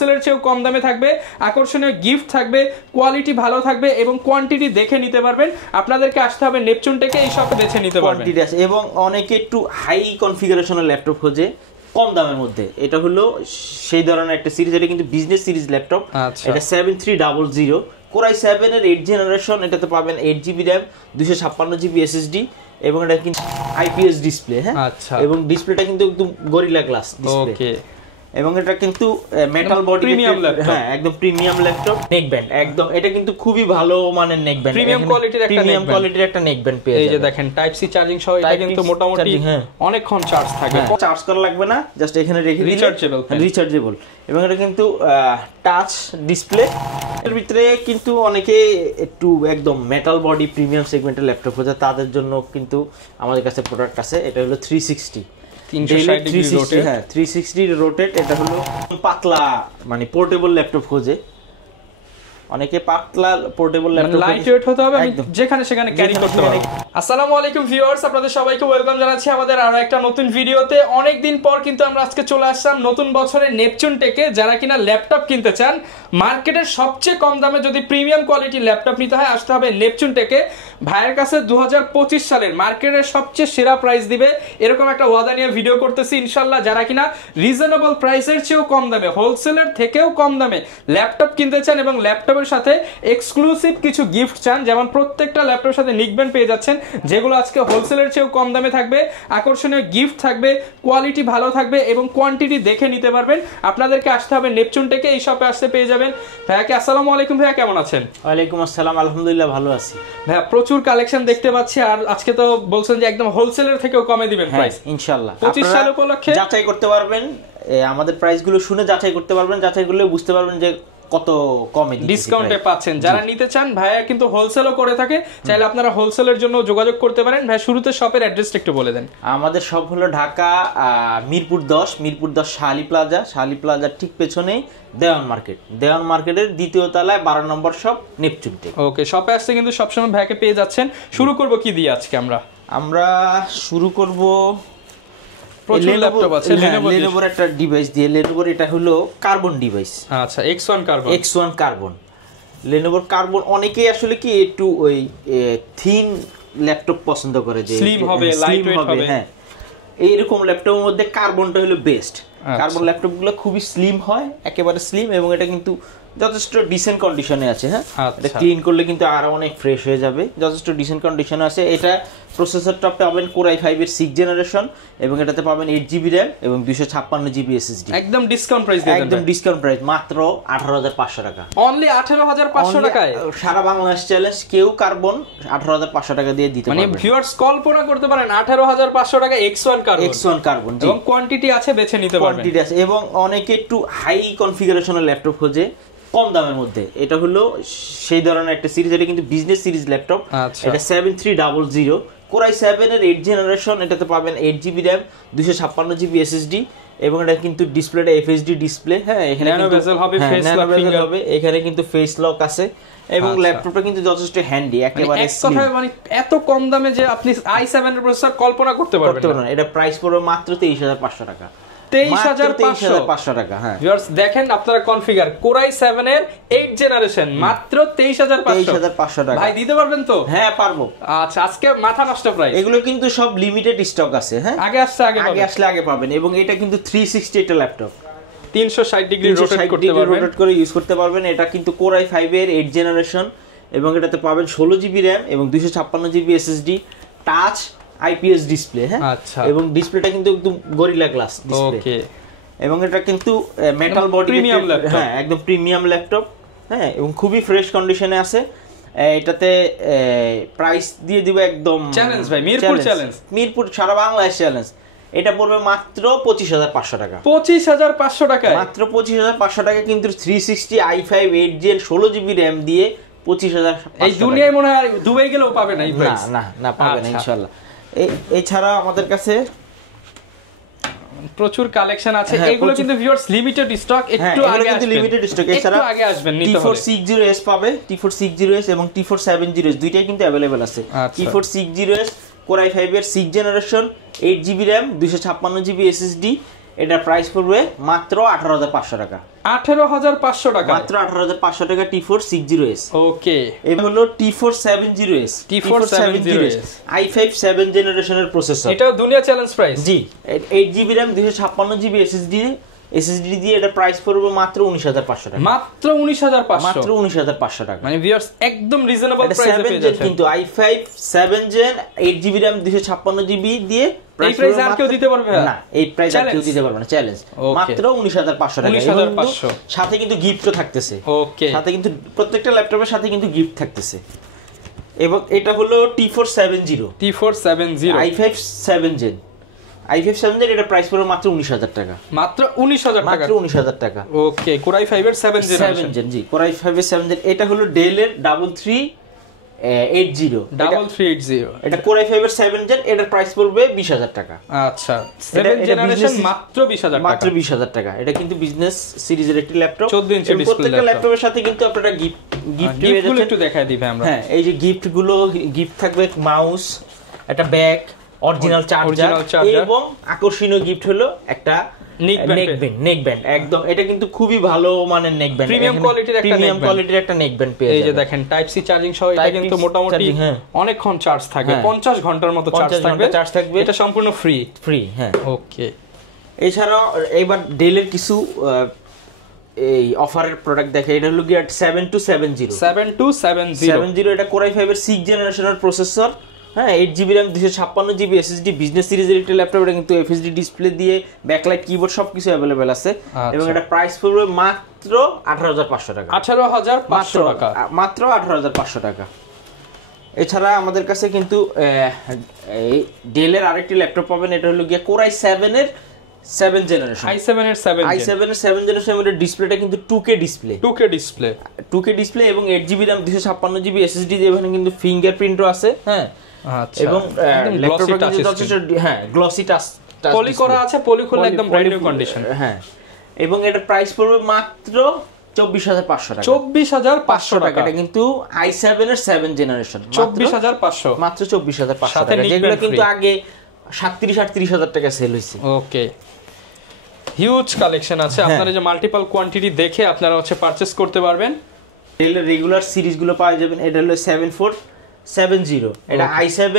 হোলসেলের চেয়েও কম দামে থাকবে, আকর্ষণীয় গিফট থাকবে, কোয়ালিটি ভালো থাকবে এবং কোয়ান্টিটি দেখে নিতে পারবেন। আপনাদেরকে আসতে হবে নেপচুন টেকে, এই শপে বেছে নিতে পারবেন। এবং অনেকে একটু হাই কনফিগারেশনের ল্যাপটপ খোঁজে কম দামের মধ্যে, এটা হলো সেই ধরনের একটা সিরিজ। এটা কিন্তু বিজনেস সিরিজ ল্যাপটপ। এটা 7300 Core i7 এর 8th জেনারেশন। এটাতে পাবেন 8GB RAM, 256GB SSD এবং এটা কিন্তু IPS ডিসপ্লে। হ্যাঁ, এবং ডিসপ্লেটা কিন্তু একদম গরিলা গ্লাস ডিসপ্লে। ওকে, এবং এটা কিন্তু মেটাল বডি প্রিমিয়াম ল্যাপটপ। হ্যাঁ, একদম প্রিমিয়াম ল্যাপটপ। নেক ব্যান্ড একদম, এটা কিন্তু খুবই ভালো মানের নেক ব্যান্ড, প্রিমিয়াম কোয়ালিটির একটা নেক ব্যান্ড পেয়ে যাবেন। এই যে দেখেন টাইপ সি চার্জিং সহ, এটা কিন্তু মোটামুটি অনেকক্ষণ চার্জ থাকে, চার্জ করা লাগবে না, জাস্ট এখানে রেখে দিলে রিচার্জেবল। এবং এটা কিন্তু টাচ ডিসপ্লে। এর ভিতরে কিন্তু অনেকে একটু একদম মেটাল বডি প্রিমিয়াম সেগমেন্টের ল্যাপটপ খোঁজে, তাদের জন্য কিন্তু আমাদের কাছে প্রোডাক্ট আছে। এটা হলো 360 রোটেট। এটা হলো পাতলা মানে পোর্টেবল ল্যাপটপ খোঁজে অনেকে, পাতলা পোর্টেবল ল্যাপটপ, লাইট ওয়েট হতে হবে, আমি যেখানে সেখানে ক্যারি করতে পারবো। আসসালামু আলাইকুম ভিউয়ার্স, আপনাদের সবাইকে ওয়েলকাম জানাচ্ছি আমাদের আরো একটা নতুন ভিডিওতে। অনেক দিন পর কিন্তু আমরা আজকে চলে আসলাম নতুন বছরে নেপচুন টেকে। যারা কিনা ল্যাপটপ কিনতে চান মার্কেটের সবচেয়ে কম দামে, যদি প্রিমিয়াম কোয়ালিটির ল্যাপটপ নিতে হয় আসতে হবে নেপচুন টেকে। ভাইয়ের কাছে 2025 সালের মার্কেটের সবচেয়ে সেরা প্রাইস দিবে এরকম একটা ওয়াদা নিয়ে ভিডিও করতেছি ইনশাল্লাহ। যারা কিনা রিজনেবল প্রাইসের চেয়েও কম দামে, হোলসেলের থেকেও কম দামে ল্যাপটপ কিনতে চান এবং ল্যাপটপ সাথে এক্সক্লুসিভ কিছু গিফট চান, যেমন প্রত্যেকটা ল্যাপটপের সাথে নিকব্যান্ড পেয়ে যাচ্ছেন, যেগুলো আজকে হোলসেলের চেয়েও কম দামে থাকবে, আকর্ষণীয় গিফট থাকবে, কোয়ালিটি ভালো থাকবে এবং কোয়ান্টিটি দেখে নিতে পারবেন। আপনাদেরকে আসতে হবে নেপচুন টেকে, এই শপে আসতে পেয়ে যাবেন। ভাইয়াকে আসসালামু আলাইকুম। ভাইয়া কেমন আছেন? ওয়ালাইকুম আসসালাম, আলহামদুলিল্লাহ ভালো আছি। ভাইয়া প্রচুর কালেকশন দেখতে পাচ্ছি, আর আজকে তো বলছেন যে একদম হোলসেলের থেকেও কমে দিবেন প্রাইস ইনশাআল্লাহ। 25 সাল উপলক্ষে যাচাই করতে পারবেন, আমাদের প্রাইসগুলো শুনে যাচাই করতে পারবেন, যাচাই করলে বুঝতে পারবেন যে কত কমে ডিসকাউন্টে পাচ্ছেন। যারা নিতে চান, ভাইয়া কিন্তু হোলসেলও করে থাকে, চাইলে আপনারা হোলসেলের জন্য যোগাযোগ করতে পারেন। ভাই শুরুতে শপের অ্যাড্রেসটা একটু বলে দেন। আমাদের শপ হলো ঢাকা মিরপুর 10 শাহালি প্লাজার ঠিক পেছনেই দেওয়ান মার্কেটের দ্বিতীয় তলায় 12 নম্বর শপ নেপচুন টেক। ওকে, শপে আসতে কিন্তু সবসময় ভাইকে পেয়ে যাচ্ছেন। শুরু করব কি দিয়ে আজকে? আমরা শুরু করব ল্যাপটপ আছে লেনোভোর একটা ডিভাইস দিয়ে। লেনোভোর এটা হলো কার্বন ডিভাইস। আচ্ছা, X1 কার্বন। লেনোভোর কার্বন অনেকেই আসলে কি একটু ওই থিন ল্যাপটপ পছন্দ করে, যে স্লিম হবে, লাইট ওয়েট হবে। হ্যাঁ, এইরকম ল্যাপটপের মধ্যে কার্বনটা হলো বেস্ট। কার্বন ল্যাপটপগুলো খুবই স্লিম হয়, একেবারে স্লিম, এবং এটা কিন্তু যথেষ্ট ডিসেন্ট কন্ডিশনে আছে। হ্যাঁ, এটা ক্লিন করলে কিন্তু আরো অনেক ফ্রেশ হয়ে যাবে, যথেষ্ট ডিসেন্ট কন্ডিশনে আছে। এটা প্রসেসরটা পাবেন Core i5 এর 6th জেনারেশন এবং এটাতে পাবেন 8GB RAM এবং 256GB SSD। একদম ডিসকাউন্ট প্রাইস দিয়ে দেন। একদম ডিসকাউন্ট প্রাইস, মাত্র 18,500 টাকা। অনলি 18,500 টাকায় সারা বাংলাদেশ চ্যালেঞ্জ, কেউ কার্বন 18,500 টাকা দিয়ে দিতে পারবে। মানে ভিউয়ার্স কল্পনা করতে পারেন 18,500 টাকা X1 কার্বন এবং কোয়ান্টিটি আছে, বেছে নিতে পারবেন। কোয়ান্টিটি আছে এবং অনেকে একটু হাই কনফিগারেশনের ল্যাপটপ খোঁজে কম দামের মধ্যে, এটা হলো সেই ধরনের একটা সিরিজ। এটা কিন্তু বিজনেস সিরিজ ল্যাপটপ। এটা 7300 Core i7 এর 8th জেনারেশন। এটাতে পাবেন 8GB RAM, 256GB SSD এবং এটা কিন্তু ডিসপ্লেটা FHD ডিসপ্লে। হ্যাঁ, এখানে হবে, এখানে কিন্তু ফেস লক আছে এবং ল্যাপটপটা কিন্তু যথেষ্ট হ্যান্ডি, একেবারে মানে এত কম দামে যে আপনি i7 এর প্রসেসর কল্পনা করতে পারবেন না। এটা প্রাইস পড়বে মাত্র 23,500 টাকা। 23,500 টাকা। হ্যাঁ ভিউয়ার্স দেখেন, আপনারা কনফিগার Core i7 এর 8th জেনারেশন মাত্র 23,500 টাকা। ভাই দিতে পারবেন তো? হ্যাঁ পারবো। আচ্ছা, আজকে মাথা নষ্ট প্রাইস। এগুলো কিন্তু সব লিমিটেড স্টক আছে। হ্যাঁ, আগে আসলে আগে পাবেন। এবং এটা কিন্তু 360 একটা ল্যাপটপ, 360 ডিগ্রি রোটেট করে ইউজ করতে পারবেন। এটা কিন্তু Core i5 এর 8th জেনারেশন এবং এটাতে পাবেন 16GB RAM এবং 256GB SSD, touch IPS display. হ্যাঁ, আচ্ছা, এবং ডিসপ্লেটা কিন্তু একদম গরিলা গ্লাস ডিসপ্লে। ওকে, এবং এটা কিন্তু মেটাল বডি প্রিমিয়াম ল্যাপটপ। হ্যাঁ, একদম প্রিমিয়াম ল্যাপটপ। হ্যাঁ, এবং খুবই ফ্রেশ কন্ডিশনে আছে। এটাতে প্রাইস দিয়ে দিব একদম চ্যালেঞ্জ ভাই, মিরপুর সারা বাংলাদেশ চ্যালেঞ্জ। এটা পড়বে মাত্র 25,500 টাকা। 25,500 টাকা, মাত্র 25,500 টাকা। কিন্তু 360 i5 8 Gen 16GB RAM দিয়ে 25,500। এই দুনিয়ায় মনে হয় দুবাই গেলেও পাবে না এই প্রাইস। না পাবে না ইনশাআল্লাহ। এছাড়া আমাদের কাছে প্রচুর কালেকশন আছে। এগুলো কিন্তু ভিউয়ার্স লিমিটেড স্টক, একটু আগে আসবেন, লিমিটেড স্টক। এছাড়া আগে আসবেন নিতে হলে T460S পাবে, T460S এবং T470S দুইটাই কিন্তু अवेलेबल আছে। T460S Core i5 এর 6th generation, 8GB RAM, 256GB SSD। এটা প্রাইস পড়বে মাত্র 18500 টাকা। 18500 টাকা, মাত্র 18500 টাকা T4 60s। ওকে, এটা হলো T4 70s, T4 70s i5 7 জেনারেশনের প্রসেসর। এটা দুনিয়া চ্যালেঞ্জ প্রাইস। জি, 8GB RAM 256GB SSD দিয়ে এটা প্রাইস পড়বে মাত্র 19500 টাকা। মাত্র 19500, মাত্র 19500 টাকা। মানে ভিউয়ার্স একদম রিজনেবল প্রাইসে পেয়ে যাচ্ছেন। কিন্তু i5 7 Gen 8GB RAM 256GB দিয়ে এই প্রাইস আর কেউ দিতে পারবে না, এই প্রাইস আর কেউ দিতে পারবে না, চ্যালেঞ্জ। মাত্র 19500 টাকা। 19500, সাথে কিন্তু গিফটও থাকতেছে। ওকে, সাথে কিন্তু প্রত্যেকটা ল্যাপটপের সাথে কিন্তু গিফট থাকতেছে। এবং এটা হলো T4 70, i5 7 Gen, i5 7 Gen, এটা প্রাইস পড়বে মাত্র 19000 টাকা। মাত্র 19000 টাকা, মাত্র 19000 টাকা। ওকে, Core i5 এর 7 জেনারেশন। জি, Core i5 এর 7 Gen। এটা হলো Dell এর 3380। এটা Core i5 এর 7 Gen, এটার প্রাইস পড়বে 20000 টাকা। আচ্ছা, 7 জেনারেশন মাত্র 20000 টাকা। মাত্র 20000 টাকা। এটা কিন্তু বিজনেস সিরিজের একটি ল্যাপটপ, 14 ইঞ্চি ডিসপ্লে। প্রত্যেকটা ল্যাপটপের সাথে কিন্তু আপনারা গিফট পেয়ে যাচ্ছেন। একটু দেখায় দিবে আমরা। হ্যাঁ, এই যে গিফট থাকবে মাউস, একটা ব্যাগ, অরিজিনাল চার্জার, এবং আকর্ষণীয় গিফট হলো একটা নেক ব্যান্ড। একদম, এটা কিন্তু খুবই ভালো মানের নেক ব্যান্ড, প্রিমিয়াম কোয়ালিটির একটা নেক ব্যান্ড পেয়ে যাবেন। এই যে দেখেন টাইপ সি চার্জিং সহ এটা কিন্তু মোটামুটি অনেকক্ষণ চার্জ থাকবে, 50 ঘন্টার মতো চার্জ থাকবে। এটা সম্পূর্ণ ফ্রি। হ্যাঁ, ওকে। এছাড়াও এবার ডেলের কিছু এই অফারের প্রোডাক্ট দেখে। এটা হলো গিয়ে 7270। এটা Core i5 এর 6 জেনারেশনের প্রসেসর। হ্যাঁ, 8GB RAM 256GB SSD business সিরিজের একটা ল্যাপটপ। এটা কিন্তু FHD ডিসপ্লে দিয়ে ব্যাকলাইট কিবোর্ড সবকিছু अवेलेबल আছে। এবং এটা প্রাইস পড়বে মাত্র 18500 টাকা। 18500 টাকা, মাত্র 18500 টাকা। এছাড়া আমাদের কাছে কিন্তু এই ডেলের আরেকটি ল্যাপটপ পাবেন। এটা হলো গিয়ে Core i7 এর 7 জেনারেশন। i7 এর 7 জেনারেশন। এর ডিসপ্লেটা কিন্তু 2K ডিসপ্লে এবং 8GB RAM 256GB SSD দিয়ে এখানে কিন্তু ফিঙ্গারপ্রিন্টও আছে। হ্যাঁ, আচ্ছা, এবং ল্যাপটপটা কিন্তু যথেষ্ট গ্লসি টাচ পলি করা আছে, পলি খুলে একদম ব্র্যান্ড নিউ কন্ডিশন। হ্যাঁ, এবং এটার প্রাইস পড়বে মাত্র 24500 টাকা। 24500 টাকা। এটা কিন্তু i7 এর 7 জেনারেশন। 24500, মাত্র 24500 টাকা। যেগুলো কিন্তু আগে 37-38000 টাকা সেল হইছে। ওকে, হিউজ কালেকশন আছে। আপনারা যে মাল্টিপল কোয়ান্টিটি দেখে আপনারা পারচেজ করতে পারবেন। ডেলের রেগুলার সিরিজগুলো পাওয়া যাবেন। এটা হলো 7470। এটা i7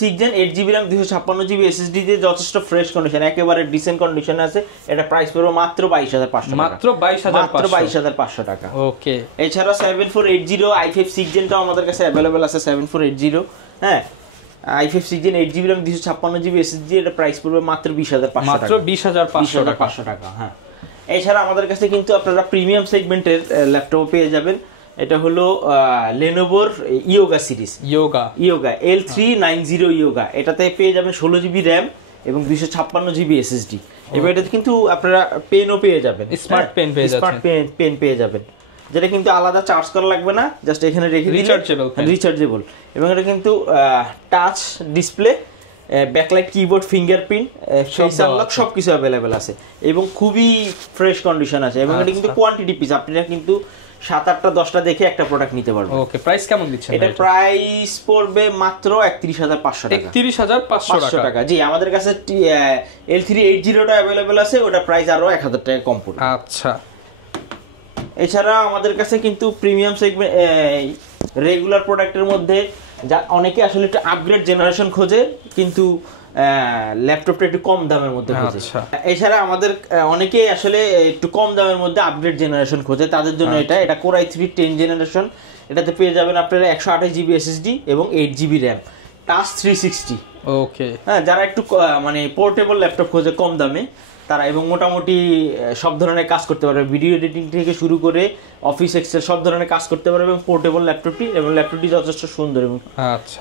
6 Gen 8GB RAM 256GB SSD দিয়ে যথেষ্ট ফ্রেশ কন্ডিশন, একেবারে ডিসেন্ট কন্ডিশনে আছে। এটা প্রাইস পড়বে মাত্র 22500 টাকা। মাত্র 22500 টাকা। ওকে। এছাড়া 7480 i5 6 Genটাও আমাদের কাছে अवेलेबल আছে। 7480, হ্যাঁ, i5 6 Gen 8GB RAM 256GB SSD, এটা প্রাইস পড়বে মাত্র 20500 টাকা। মাত্র 20500 টাকা। হ্যাঁ, এছাড়া আমাদের কাছে কিন্তু আপনারা প্রিমিয়াম সেগমেন্টের ল্যাপটপ পেয়ে যাবেন। এটা হলো Lenovoর Yoga series, Yoga L390 Yoga. এটাতে পেয়ে যাবেন 16GB RAM এবং 256GB SSD। এবার এটাতে কিন্তু আপনারা পেনও পেয়ে যাবেন, স্মার্ট পেন পেয়ে যাবেন, যেটা কিন্তু আলাদা চার্জ করা লাগবে না, জাস্ট এখানে রেখে দিলে রিচার্জেবল। এবং এটা কিন্তু touch display, backlight keyboard, fingerprint, face unlock সবকিছু अवेलेबल আছে এবং খুবই ফ্রেশ কন্ডিশন আছে। এবং এটা কিন্তু কোয়ান্টিটি পিস, আপনারা কিন্তু 7-8টা 10টা দেখে একটা প্রোডাক্ট নিতে পারবেন। ওকে, প্রাইস কেমন দিচ্ছেন? এটা প্রাইস পড়বে মাত্র 31500 টাকা। 31500 টাকা। জি, আমাদের কাছে L380টা अवेलेबल আছে, ওটা প্রাইস আরো 1000 টাকা কম পড়বে। আচ্ছা, এছাড়া আমাদের কাছে কিন্তু প্রিমিয়াম সেগমেন্ট রেগুলার প্রোডাক্টের মধ্যে যা অনেকে আসলে একটু আপগ্রেড জেনারেশন খোঁজে, কিন্তু ল্যাপটপটা একটু কম দামের মধ্যে খোঁজে। এছাড়া আমাদের অনেকে আসলে একটু কম দামের মধ্যে আপগ্রেড জেনারেশন খোঁজে, তাদের জন্য এটা Core i3 10 জেনারেশন। এটাতে পেয়ে যাবেন আপনারা 128GB SSD এবং 8GB RAM, টাচ 360। ওকে, হ্যাঁ, যারা একটু মানে পোর্টেবল ল্যাপটপ খোঁজে কম দামে তারা, এবং মোটামুটি সব ধরনের কাজ করতে পারবে, ভিডিও এডিটিং থেকে শুরু করে অফিস এক্সেল সব ধরনের কাজ করতে পারবে। এবং পোর্টেবল ল্যাপটপটি, এবং ল্যাপটপটি যথেষ্ট সুন্দর এবং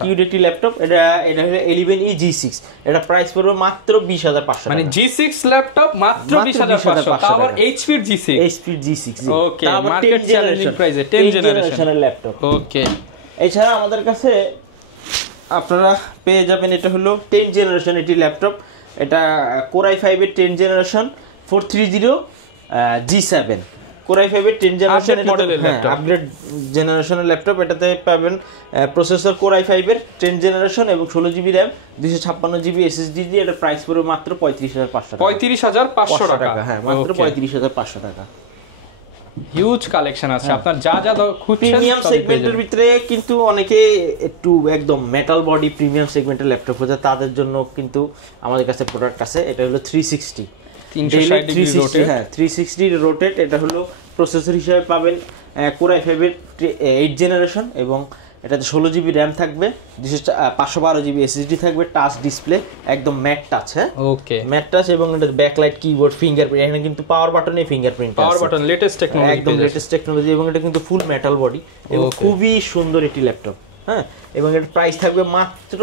কিউট ল্যাপটপ। এটা হলো 11E G6। এটা প্রাইস পড়বে মাত্র 20500 মানে G6 ল্যাপটপ মাত্র 20500, তারপর HP G6। ওকে, মার্কেট চ্যালেঞ্জিং প্রাইসে 10 জেনারেশনের ল্যাপটপ। ওকে, এছাড়া আমাদের কাছে আপনারা পেয়ে যাবেন, এটা হলো 10 জেনারেশন এটি ল্যাপটপ। এটা Core i5 এর 10 জেনারেশন 430 G7। Core i5 এর 10 জেনারেশন মডেলের ল্যাপটপ, আপগ্রেড জেনারেশনের ল্যাপটপ। এটাতে পাবেন প্রসেসর Core i5 এর 10 জেনারেশন এবং 16GB RAM 256GB SSD দিয়ে। এটা প্রাইস পড়বে মাত্র 35500 টাকা। 35500 টাকা, হ্যাঁ মাত্র 35500 টাকা। হিউজ কালেকশন আছে আপনার, যা যা খুঁজছেন। প্রিমিয়াম সেগমেন্টের ভিতরে কিন্তু অনেকে একটু একদম মেটাল বডি প্রিমিয়াম সেগমেন্টের ল্যাপটপ খোঁজে, তাদের জন্য কিন্তু আমাদের কাছে প্রোডাক্ট আছে। এটা হলো 360 হ্যাঁ 360 রোটেট। এটা হলো প্রসেসর হিসেবে পাবেন Core i5 এর 8 জেনারেশন এবং এটাতে 16GB RAM থাকবে, 512GB SSD থাকবে, টাচ ডিসপ্লে, একদম ম্যাট টাচ। হ্যাঁ ওকে, ম্যাট টাচ এবং এটা ব্যাকলাইট, কিবোর্ড, ফিঙ্গারপ্রিন্ট। এখানে কিন্তু পাওয়ার বাটনে ফিঙ্গারপ্রিন্ট আছে, পাওয়ার বাটন লেটেস্ট টেকনোলজি, একদম লেটেস্ট টেকনোলজি। এবং এটা কিন্তু ফুল মেটাল বডি এবং খুবই সুন্দর একটি ল্যাপটপ। হ্যাঁ এবং এর প্রাইস থাকবে মাত্র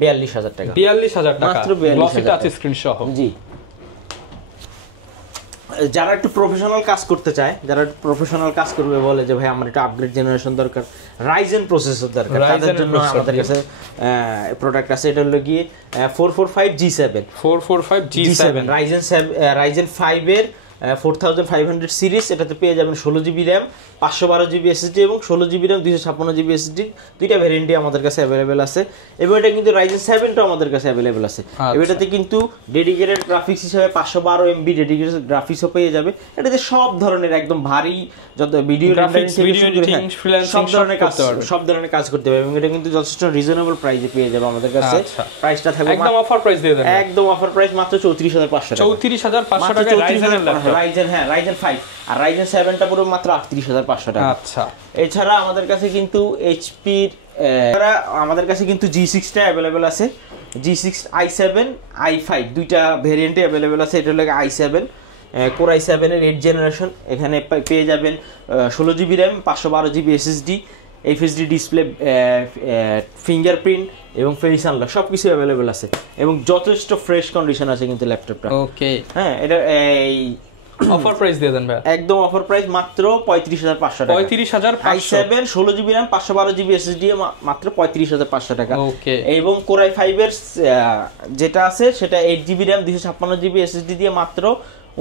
42000 টাকা। 42000 টাকা মাত্র 42000 টাচ স্ক্রিন সহ। জি, যারা একটু প্রফেশনাল কাজ করতে চায়, যারা প্রফেশনাল কাজ করবে, বলে যে ভাই আমার একটা আপগ্রেড জেনারেশন দরকার, রাইজেন প্রসেসর দরকার, তাদের জন্য আমাদের কাছে প্রোডাক্ট আছে। এটা হলো গিয়ে 445G7 রাইজেন 5 এর 4500 সিরিজ। এটাতে পেয়ে যাবেন 16GB RAM 512GB SSD এবং 16GB RAM 256GB SSD। দুইটা ভ্যারিয়েন্টই আমাদের কাছে অ্যাভেলেবেল আছে এবং এটা কিন্তু রাইজেন 7টা আমাদের কাছে অ্যাভেলেবেল আছে। এটাতে কিন্তু ডেডিকেটেড গ্রাফিক্স হিসেবে 512MB ডেডিকেটেড গ্রাফিক্সও পেয়ে যাবে। এটাতে সব ধরনের একদম ভারী যত ভিডিও রেন্ডারিং, সব ধরনের কাজ করতে পারবে এবং এটা কিন্তু যথেষ্ট রিজনেবল প্রাইসে পেয়ে যাবে আমাদের কাছে। প্রাইসটা থাকবে একদম অফার প্রাইস দিয়ে দেন, একদম অফার প্রাইস মাত্র 34500 টাকা। 34500 টাকা রাইজেন, হ্যাঁ রাইজেন 5 আর রাইজেন 7টা পুরো মাত্র 38500 টাকা। আচ্ছা, এছাড়া আমাদের কাছে কিন্তু এইচপির আমাদের কাছে কিন্তু G6 টা अवेलेबल আছে। G6 i7 i5 দুইটা ভেরিয়েন্টে अवेलेबल আছে। এটা হলো i7 Core i7 এর 8 জেনারেশন। এখানে পেয়ে যাবেন 16GB RAM 512GB SSD, FHD display, fingerprint এবং ফেস আনলক সবকিছু अवेलेबल আছে এবং যথেষ্ট ফ্রেশ কন্ডিশন আছে কিন্তু ল্যাপটপটা। ওকে, হ্যাঁ এটা এই অফার প্রাইস দিয়ে দেন ভাই, একদম অফার প্রাইস মাত্র 35500 টাকা। 35500 i7 16GB RAM 512GB SSD মাত্র 35500 টাকা। ওকে, এবং Core i5 এর যেটা আছে সেটা 8GB RAM 256GB SSD দিয়ে মাত্র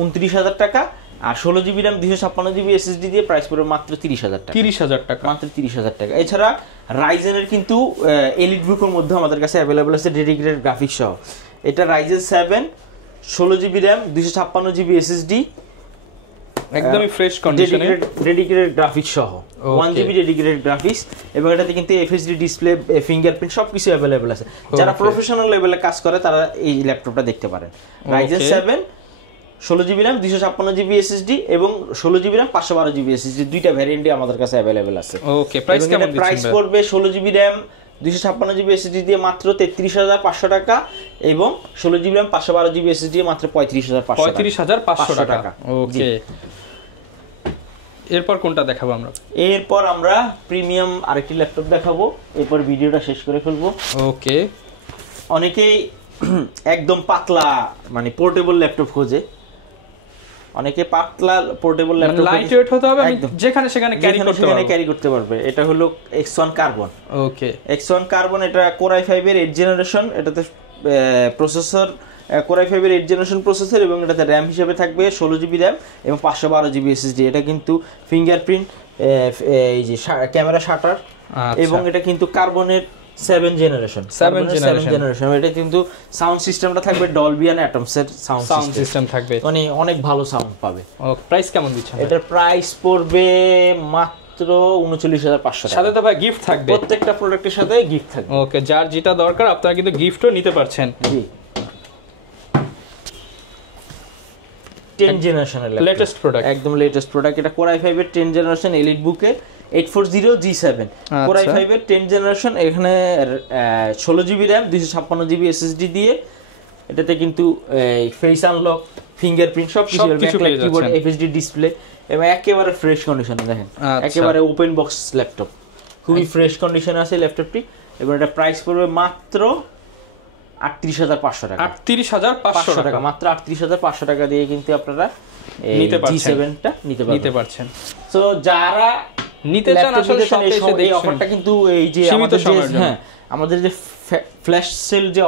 29000 টাকা আর 16GB RAM 256GB SSD দিয়ে প্রাইস পড়বে মাত্র 30000 টাকা। 30000 টাকা, মাত্র 30000 টাকা। এছাড়া রাইজেনের কিন্তু এলিট বুকের মধ্যে আমাদের কাছে अवेलेबल আছে ডেডিকেটেড গ্রাফিক্স সহ। এটা Ryzen 7 16GB RAM 256GB SSD একদমই ফ্রেশ কন্ডিশনে, ডেডিকেটেড গ্রাফিক্স সহ 1GB ডেডিকেটেড গ্রাফিক্স এবং এটাতে কিন্তু FHD ডিসপ্লে, ফিঙ্গারপ্রিন্ট সবকিছু अवेलेबल আছে। যারা প্রফেশনাল লেভেলে কাজ করে তারা এই ল্যাপটপটা দেখতে পারেন। Ryzen 7 16GB RAM 256GB SSD এবং 16GB RAM 512GB SSD দুইটা ভ্যারিয়েন্টই আমাদের কাছে अवेलेबल আছে। ওকে, প্রাইস কেমন দিচ্ছেন? প্রাইস পড়বে 16GB RAM 256GB SSD দিয়ে মাত্র 33500 টাকা এবং 16GB RAM 512GB SSD দিয়ে মাত্র 35500 টাকা। ওকে, এরপর কোনটা দেখাবো আমরা? এরপর আমরা প্রিমিয়াম আরেকটি ল্যাপটপ দেখাবো, এরপর ভিডিওটা শেষ করে ফেলবো। ওকে, অনেকেই একদম পাতলা মানে পোর্টেবল ল্যাপটপ খোঁজে, অনেকে পাতলা পোর্টেবল ল্যাপটপ, লাইট ওয়েট হতে হবে, যেখানে সেখানে ক্যারি করতে পারবে। এটা হলো X1 কার্বন। ওকে, X1 কার্বন এটা Core i5 এর 8 জেনারেশন। এটাতে প্রসেসর Core i5 এর 8 জেনারেশন প্রসেসর এবং এটাতে RAM হিসেবে থাকবে 16GB RAM এবং 512GB SSD। এটা কিন্তু ফিঙ্গারপ্রিন্ট, এই যে ক্যামেরা শাটার এবং এটা কিন্তু কার্বনের 7 জেনারেশন। এটা কিন্তু সাউন্ড সিস্টেমটা থাকবে ডলবি এন্ড অ্যাটমস এর সাউন্ড সিস্টেম থাকবে, মানে অনেক ভালো সাউন্ড পাবে। প্রাইস কেমন দিচ্ছেন? এটার প্রাইস পড়বে মাত্র 39500 টাকা। সাথে তো ভাই গিফট থাকবে, প্রত্যেকটা প্রোডাক্টের সাথে গিফট থাকবে। ওকে, যার যেটা দরকার আপনারা কিন্তু গিফটও নিতে পারছেন। জি, 10 জেনারেশনের লেটেস্ট প্রোডাক্ট, একদম লেটেস্ট প্রোডাক্ট। এটা Core i5 এর 10 জেনারেশন এলিট বুকের 840G7 Core i5 এর 10 জেনারেশন। এখানে 16GB RAM 256GB SSD দিয়ে এটাতে কিন্তু ফেস আনলক, ফিঙ্গারপ্রিন্ট সবকিছু, কিবোর্ড, FHD ডিসপ্লে এবং একেবারে ফ্রেশ কন্ডিশনে। দেখেন একেবারে ওপেন বক্স ল্যাপটপ, খুবই ফ্রেশ কন্ডিশনে আছে ল্যাপটপটি এবং এটা প্রাইস পড়বে মাত্র 38500 টাকা। 38500 টাকা, মাত্র 38500 টাকা দিয়ে কিন্তু আপনারা G7টা নিতে পারছেন। সো যারা নিতে চান আসলে শপে এসে দেখুন, এই অফারটা কিন্তু এই যে আমাদের যে ফ্ল্যাশ সেল যে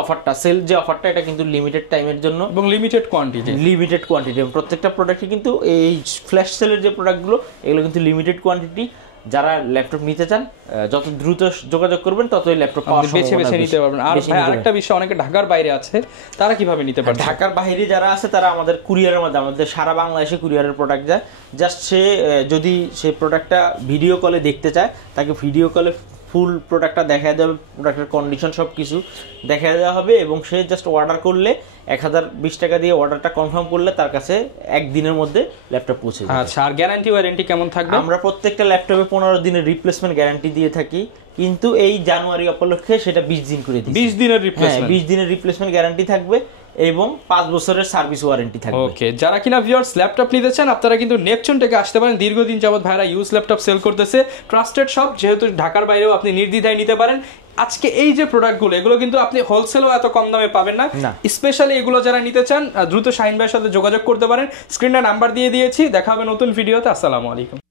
অফারটা এটা কিন্তু লিমিটেড টাইমের জন্য এবং লিমিটেড কোয়ান্টিটি প্রত্যেকটা প্রোডাক্টে কিন্তু এই ফ্ল্যাশ সেলের যে প্রোডাক্টগুলো এগুলো কিন্তু লিমিটেড কোয়ান্টিটি। যারা ল্যাপটপ নিতে চান যত দ্রুত যোগাযোগ করবেন ততই ল্যাপটপ বেছে নিতে পারবেন। আর ভাই আরেকটা বিষয়, অনেকে ঢাকার বাইরে আছে, তারা কিভাবে নিতে পারবে? ঢাকার বাইরে যারা আছে তারা আমাদের কুরিয়ারের মাধ্যমে, আমাদের সারা বাংলাদেশে কুরিয়ারের প্রোডাক্ট যায়। জাস্ট সে যদি সেই প্রোডাক্টটা ভিডিও কলে দেখতে চায়, তাকে ভিডিও কলে ফুল প্রোডাক্টটা দেখা দেওয়া হবে, প্রোডাক্টের কন্ডিশন সব কিছু দেখা দেওয়া হবে এবং সে জাস্ট অর্ডার করলে 1020 টাকা দিয়ে অর্ডারটা কনফার্ম করলে তার কাছে একদিনের মধ্যে ল্যাপটপ পৌঁছে যাবে। আচ্ছা, আর গ্যারান্টি ওয়ারেন্টি কেমন থাকবে? আমরা প্রত্যেকটা ল্যাপটপে 15 দিনের রিপ্লেসমেন্ট গ্যারান্টি দিয়ে থাকি, কিন্তু এই জানুয়ারি উপলক্ষে সেটা 20 দিন করে দিই। 20 দিনের রিপ্লেসমেন্ট? 20 দিনের রিপ্লেসমেন্ট গ্যারান্টি থাকবে এবং 5 বছরের সার্ভিস ওয়ারেন্টি থাকবে। ওকে, যারা কিনা ভিউয়ার্স ল্যাপটপ নিতে চান আপনারা কিন্তু নেপচুন থেকে আসতে পারেন। দীর্ঘদিন যাবত ভাইরা ইউজ ল্যাপটপ সেল করতেছে, ট্রাস্টেড শপ, যেহেতু ঢাকার বাইরেও আপনি নির্দ্বিধায় নিতে পারেন। আজকে এই যে প্রোডাক্টগুলো, এগুলো কিন্তু আপনি হোলসেলও এত কম দামে পাবেন না। স্পেশালি এগুলো যারা নিতে চান দ্রুত শাহিন ভাইয়ের সাথে যোগাযোগ করতে পারেন। স্ক্রিনে নাম্বার দিয়ে দিয়েছি। দেখা হবে নতুন ভিডিওতে। আসসালামু আলাইকুম।